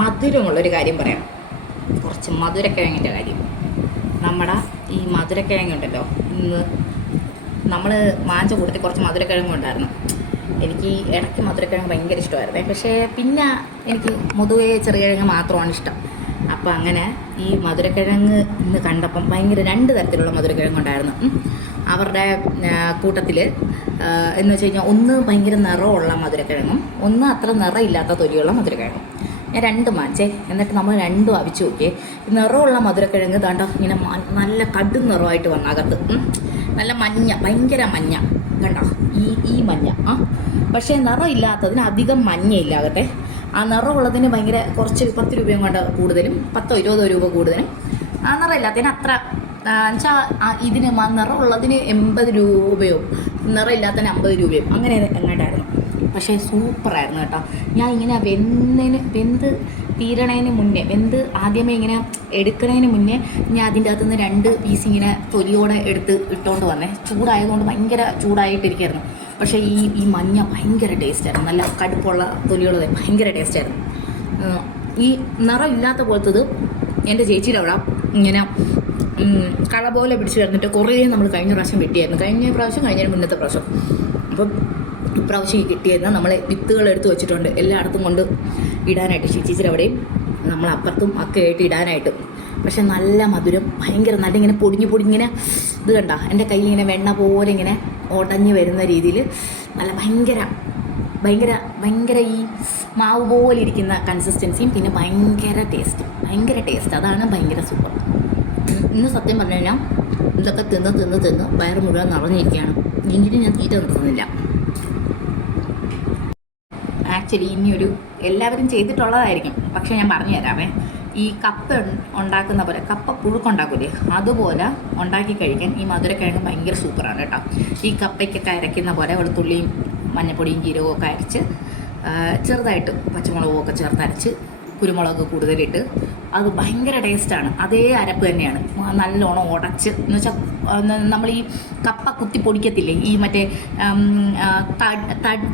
മധുരമുള്ളൊരു കാര്യം പറയാം. കുറച്ച് മധുരക്കിഴങ്ങിൻ്റെ കാര്യം. നമ്മുടെ ഈ മധുരക്കിഴങ്ങുണ്ടല്ലോ, ഇന്ന് നമ്മൾ മാഞ്ച കൂട്ടത്തിൽ കുറച്ച് മധുരക്കിഴങ്ങുണ്ടായിരുന്നു. എനിക്ക് ഇടയ്ക്ക് മധുരക്കിഴങ്ങ് ഭയങ്കര ഇഷ്ടമായിരുന്നേ. പക്ഷേ പിന്നെ എനിക്ക് പൊതുവേ ചെറുകിഴങ്ങ് മാത്രമാണ് ഇഷ്ടം. അപ്പോൾ അങ്ങനെ ഈ മധുരക്കിഴങ്ങ് ഇന്ന് കണ്ടപ്പം ഭയങ്കര 2 തരത്തിലുള്ള മധുരക്കിഴങ്ങുണ്ടായിരുന്നു അവരുടെ കൂട്ടത്തിൽ. എന്ന് വെച്ച് കഴിഞ്ഞാൽ ഒന്ന് ഭയങ്കര നിറമുള്ള മധുരക്കിഴങ്ങും ഒന്ന് അത്ര നിറമില്ലാത്ത തൊലിയുള്ള മധുരക്കിഴങ്ങും. ഞാൻ 2 വാങ്ങിച്ചേ. എന്നിട്ട് നമ്മൾ 2 അവിച്ച് നോക്കിയേ. നിറമുള്ള മധുരക്കിഴങ്ങ് താണ്ട ഇങ്ങനെ നല്ല കടും നിറമായിട്ട് വന്നകത്ത് നല്ല മഞ്ഞ, ഭയങ്കര മഞ്ഞ കണ്ടോ, ഈ മഞ്ഞ. പക്ഷേ നിറമില്ലാത്തതിന് അധികം മഞ്ഞയില്ലാകട്ടെ. ആ നിറമുള്ളതിന് ഭയങ്കര കുറച്ച് 10 രൂപയും കൊണ്ട് കൂടുതലും, 10-20 രൂപ കൂടുതലും. ആ നിറമില്ലാത്തതിന് അത്ര എന്നുവെച്ചാൽ ഇതിന് നിറമുള്ളതിന് 80 രൂപയോ നിറമില്ലാത്തതിന് 50 രൂപയും അങ്ങനെ എങ്ങോട്ടായിരുന്നു. പക്ഷേ സൂപ്പറായിരുന്നു കേട്ടോ. ഞാൻ ഇങ്ങനെ വെന്ത് തീരണതിന് മുന്നേ, ആദ്യമേ ഇങ്ങനെ എടുക്കുന്നതിന് മുന്നേ ഞാൻ അതിൻ്റെ അകത്തുനിന്ന് 2 പീസ് ഇങ്ങനെ തൊലിയോടെ എടുത്ത് ഇട്ടുകൊണ്ട് വന്നേ. ചൂടായതുകൊണ്ട് ഭയങ്കര ചൂടായിട്ടിരിക്കുകയായിരുന്നു. പക്ഷേ ഈ മഞ്ഞ ഭയങ്കര ടേസ്റ്റായിരുന്നു. നല്ല കടുപ്പുള്ള തൊലിയുള്ളത് ഭയങ്കര ടേസ്റ്റായിരുന്നു. ഈ നിറം ഇല്ലാത്ത പോലത്തത് എൻ്റെ ചേച്ചിയുടെ അവിടെ ഇങ്ങനെ കള പോലെ പിടിച്ച് കിടന്നിട്ട് കുറേ നമ്മൾ കഴിഞ്ഞ പ്രാവശ്യം വെട്ടിയായിരുന്നു. കഴിഞ്ഞ മുന്നത്തെ പ്രാവശ്യം. അപ്പം ഇപ്രാവശ്യം ഈ കിട്ടിയതെന്ന് നമ്മൾ വിത്തുകൾ എടുത്ത് വെച്ചിട്ടുണ്ട് എല്ലായിടത്തും കൊണ്ട് ഇടാനായിട്ട്. ചേച്ചിയുടെ അവിടെയും നമ്മളപ്പുറത്തും ഒക്കെ ആയിട്ട് ഇടാനായിട്ട്. പക്ഷെ നല്ല മധുരം, ഭയങ്കര നല്ല ഇങ്ങനെ പൊടിഞ്ഞിങ്ങനെ ഇത് കണ്ട എൻ്റെ കൈ ഇങ്ങനെ വെണ്ണ പോലെ ഇങ്ങനെ ഉടഞ്ഞ് വരുന്ന രീതിയിൽ നല്ല ഭയങ്കര ഈ മാവ് പോലെ ഇരിക്കുന്ന കൺസിസ്റ്റൻസിയും പിന്നെ ഭയങ്കര ടേസ്റ്റ്. അതാണ് ഭയങ്കര സൂപ്പർ. ഇന്ന് സത്യം പറഞ്ഞു കഴിഞ്ഞാൽ ഇതൊക്കെ തിന്ന് വയറ് മുഴുവൻ നിറഞ്ഞിരിക്കുകയാണ്. എങ്കിലും ഞാൻ തീറ്റ നിർത്തുന്നില്ല. ആക്ച്വലി ഇനിയൊരു എല്ലാവരും ചെയ്തിട്ടുള്ളതായിരിക്കും, പക്ഷേ ഞാൻ പറഞ്ഞു തരാമേ. ഈ കപ്പ ഉണ്ടാക്കുന്ന പോലെ, കപ്പ പുഴുക്കുണ്ടാക്കൂലേ, അതുപോലെ ഉണ്ടാക്കി കഴിക്കാൻ ഈ മധുരക്കിഴങ്ങ് ഭയങ്കര സൂപ്പറാണ് കേട്ടോ. ഈ കപ്പയ്ക്കൊക്കെ അരയ്ക്കുന്ന പോലെ വെളുത്തുള്ളിയും മഞ്ഞപ്പൊടിയും ജീരകവും ഒക്കെ അരച്ച് ചെറുതായിട്ട് പച്ചമുളകും ഒക്കെ ചേർത്തരച്ച് കുരുമുളക് കൂടുതലിട്ട് അത് ഭയങ്കര ടേസ്റ്റാണ്. അതേ അരപ്പ് തന്നെയാണ്. നല്ലോണം ഉടച്ച് എന്ന് വെച്ചാൽ നമ്മൾ ഈ കപ്പ കുത്തി പൊടിക്കത്തില്ലേ, ഈ മറ്റേ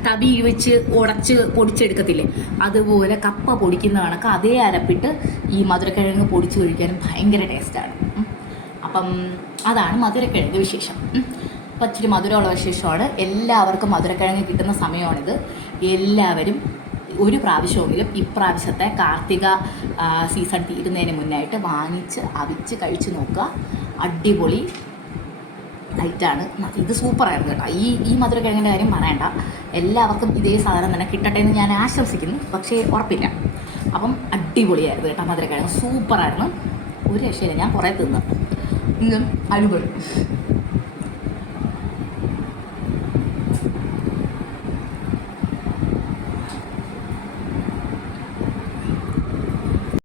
തവി വെച്ച് ഉടച്ച് പൊടിച്ചെടുക്കത്തില്ലേ, അതുപോലെ കപ്പ പൊടിക്കുന്ന കണക്ക് അതേ അരപ്പിട്ട് ഈ മധുരക്കിഴങ്ങ് പൊടിച്ച് കഴിക്കാനും ഭയങ്കര ടേസ്റ്റാണ്. അപ്പം അതാണ് മധുരക്കിഴങ്ങ് വിശേഷം. അപ്പം ഇച്ചിരി മധുരമുള്ള വിശേഷമാണ്. എല്ലാവർക്കും മധുരക്കിഴങ്ങ് കിട്ടുന്ന സമയമാണിത്. എല്ലാവരും ഒരു പ്രാവശ്യമെങ്കിലും ഇപ്രാവശ്യത്തെ കാർത്തിക സീസൺ തീരുന്നതിന് മുന്നായിട്ട് വാങ്ങിച്ച് അവിച്ച് കഴിച്ച് നോക്കുക. അടിപൊളി ഐറ്റാണ്. ഇത് സൂപ്പറായിരുന്നു കേട്ടോ. ഈ മധുരക്കിഴങ്ങിൻ്റെ കാര്യം പറയണ്ട. എല്ലാവർക്കും ഇതേ സാധനം തന്നെ കിട്ടട്ടെ എന്ന് ഞാൻ ആശംസിക്കുന്നു. പക്ഷേ ഉറപ്പില്ല. അപ്പം അടിപൊളിയായിരുന്നു കേട്ടോ. മധുരക്കിഴങ്ങ് സൂപ്പറായിരുന്നു. ഒരു രക്ഷയില്ല. ഞാൻ കുറേ തിന്നു. അടിപൊളി.